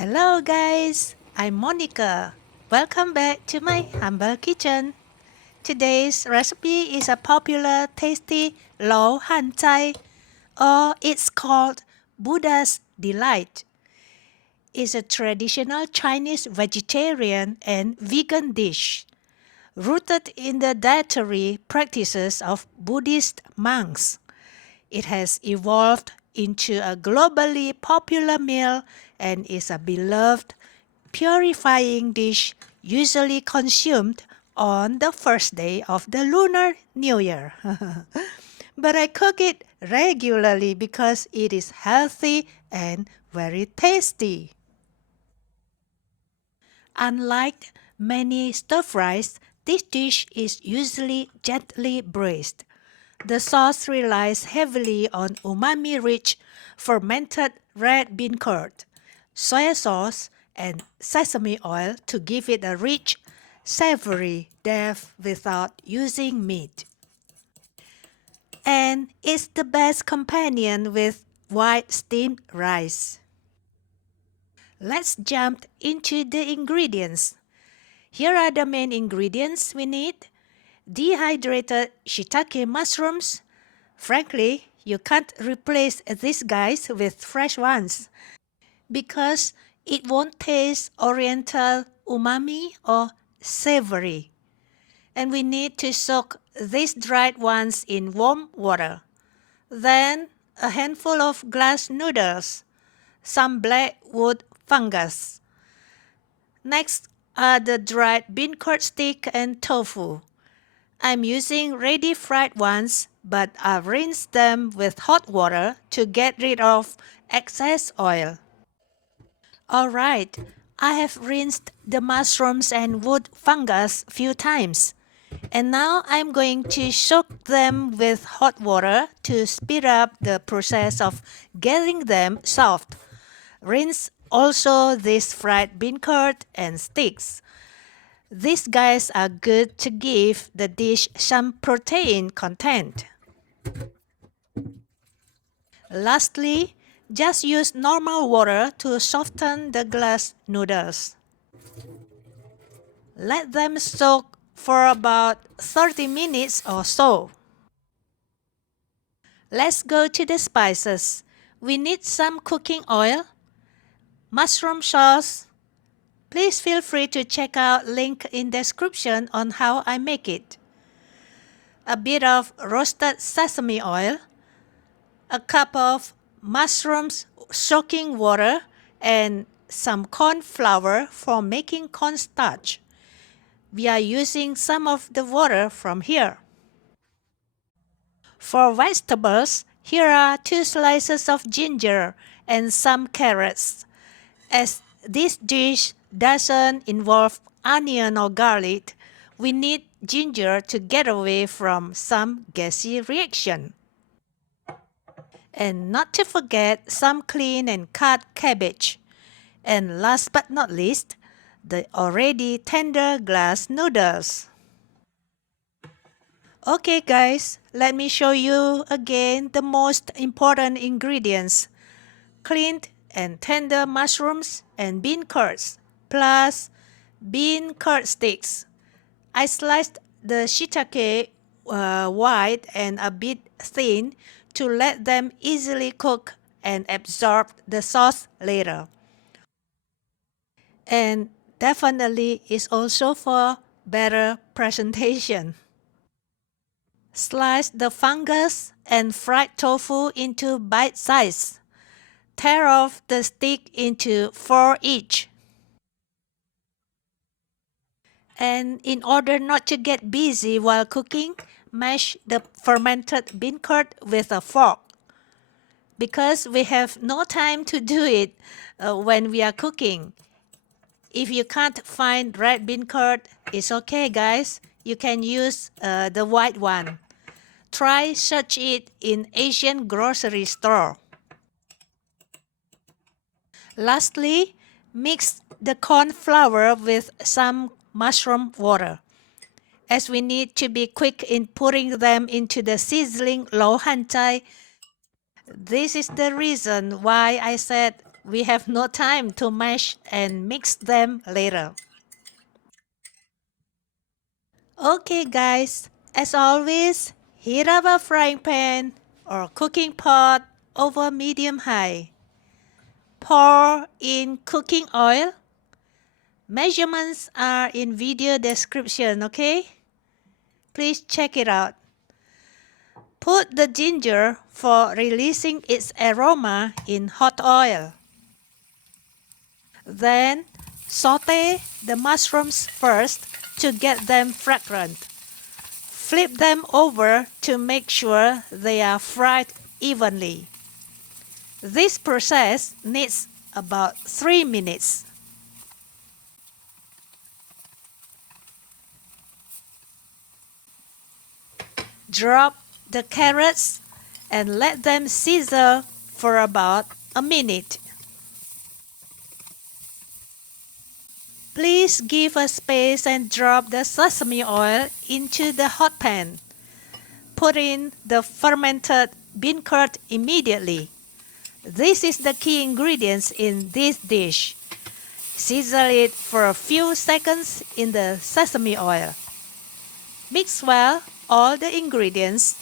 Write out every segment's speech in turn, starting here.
Hello guys, I'm Monica. Welcome back to my humble kitchen. Today's recipe is a popular tasty Lou Han Zhai, or it's called Buddha's Delight. It's a traditional Chinese vegetarian and vegan dish rooted in the dietary practices of Buddhist monks. It has evolved into a globally popular meal and is a beloved, purifying dish usually consumed on the first day of the Lunar New Year. But I cook it regularly because it is healthy and very tasty. Unlike many stir-fries, this dish is usually gently braised. The sauce relies heavily on umami-rich fermented red bean curd, soy sauce, and sesame oil to give it a rich, savory depth without using meat. And it's the best companion with white steamed rice. Let's jump into the ingredients. Here are the main ingredients we need. Dehydrated shiitake mushrooms. Frankly, you can't replace these guys with fresh ones because it won't taste oriental umami or savory. And we need to soak these dried ones in warm water. Then a handful of glass noodles, some black wood fungus. Next are the dried beancurd stick and tofu. I'm using ready fried ones, but I've rinsed them with hot water to get rid of excess oil. Alright, I have rinsed the mushrooms and wood fungus few times. And now I'm going to soak them with hot water to speed up the process of getting them soft. Rinse also these fried beancurd and sticks. These guys are good to give the dish some protein content. Lastly, just use normal water to soften the glass noodles. Let them soak for about 30 minutes or so. Let's go to the spices. We need some cooking oil, mushroom sauce. Please feel free to check out link in description on how I make it. A bit of roasted sesame oil, a cup of mushrooms soaking water, and some corn flour for making cornstarch. We are using some of the water from here. For vegetables, here are 2 slices of ginger and some carrots. As this dish doesn't involve onion or garlic, we need ginger to get away from some gassy reaction. And not to forget some clean and cut cabbage. And last but not least, the already tender glass noodles. Okay guys, let me show you again the most important ingredients. Cleaned and tender mushrooms and bean curds, plus bean curd sticks. I sliced the shiitake wide and a bit thin to let them easily cook and absorb the sauce later. And definitely is also for better presentation. Slice the fungus and fried tofu into bite size. Tear off the stick into 4 each. And in order not to get busy while cooking, mash the fermented bean curd with a fork. Because we have no time to do it when we are cooking. If you can't find red bean curd, it's okay guys. You can use the white one. Try search it in Asian grocery store. Lastly, mix the corn flour with some mushroom water. As we need to be quick in putting them into the sizzling Lou Han Zhai, this is the reason why I said we have no time to mash and mix them later. Okay guys, as always, heat up a frying pan or cooking pot over medium-high. Pour in cooking oil. Measurements are in video description, okay? Please check it out. Put the ginger for releasing its aroma in hot oil. Then saute the mushrooms first to get them fragrant. Flip them over to make sure they are fried evenly. This process needs about 3 minutes. Drop the carrots and let them sizzle for about a minute. Please give a space and drop the sesame oil into the hot pan. Put in the fermented beancurd immediately. This is the key ingredients in this dish. Sizzle it for a few seconds in the sesame oil. Mix well all the ingredients.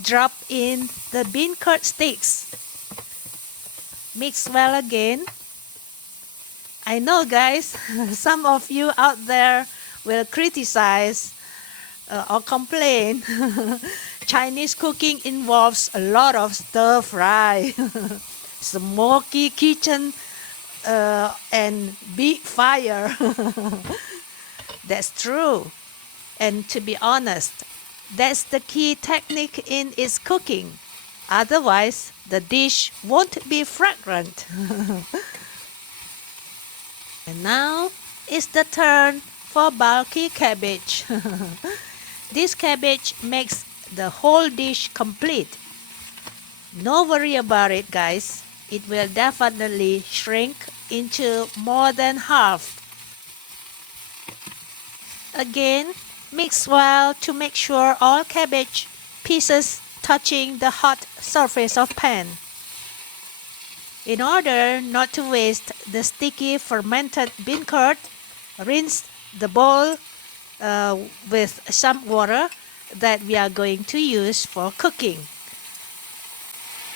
Drop in the beancurd sticks. Mix well again. I know guys, some of you out there will criticize or complain. Chinese cooking involves a lot of stir fry, smoky kitchen and big fire. That's true. And to be honest, that's the key technique in its cooking. Otherwise, the dish won't be fragrant. And now it's the turn for bulky cabbage. This cabbage makes the whole dish complete. No worry about it guys, it will definitely shrink into more than half. Again, mix well to make sure all cabbage pieces touching the hot surface of pan. In order not to waste the sticky fermented beancurd, rinse the bowl with some water that we are going to use for cooking.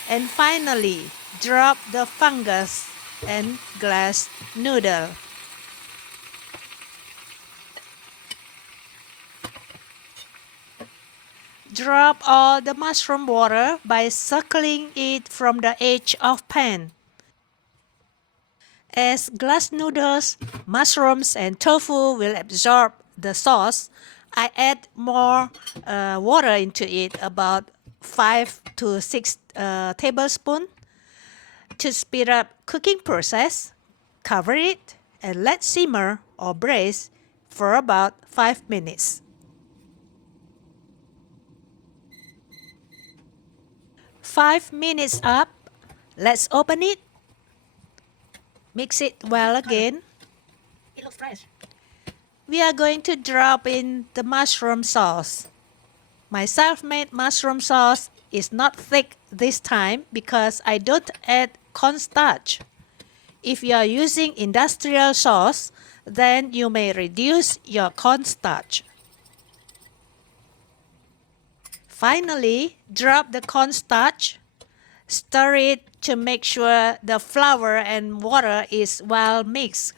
And finally, drop the fungus and glass noodle. Drop all the mushroom water by circling it from the edge of pan. As glass noodles, mushrooms and tofu will absorb the sauce, I add more water into it, about 5 to 6 tablespoons. To speed up cooking process, cover it and let simmer or braise for about 5 minutes. 5 minutes up, let's open it. Mix it well again. It looks fresh. We are going to drop in the mushroom sauce. My self-made mushroom sauce is not thick this time because I don't add cornstarch. If you are using industrial sauce, then you may reduce your cornstarch. Finally, drop the cornstarch. Stir it to make sure the flour and water is well mixed.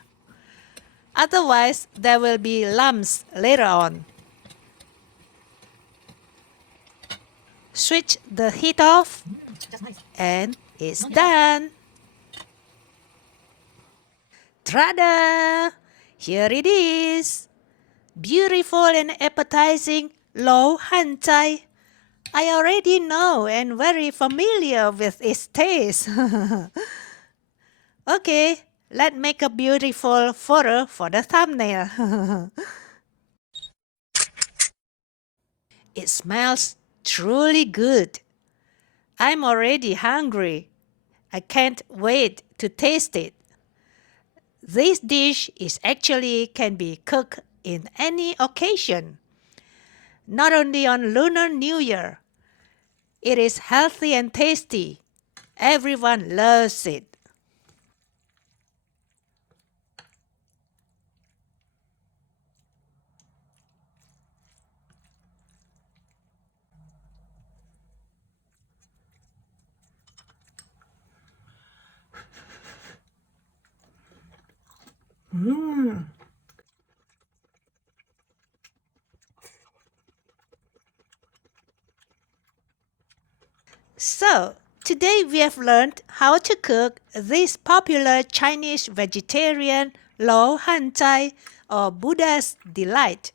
Otherwise, there will be lumps later on. Switch the heat off and it's done. Ta-da! Here it is. Beautiful and appetizing Lou Han Zhai. I already know and very familiar with its taste. Okay, let's make a beautiful photo for the thumbnail. It smells truly good. I'm already hungry. I can't wait to taste it. This dish can be cooked in any occasion, not only on Lunar New Year. It is healthy and tasty. Everyone loves it. Mm. So, today we have learned how to cook this popular Chinese vegetarian Lou Han Zhai or Buddha's delight.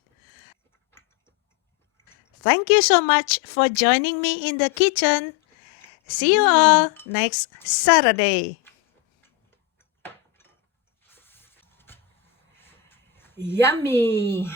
Thank you so much for joining me in the kitchen. See you all next Saturday. Yummy!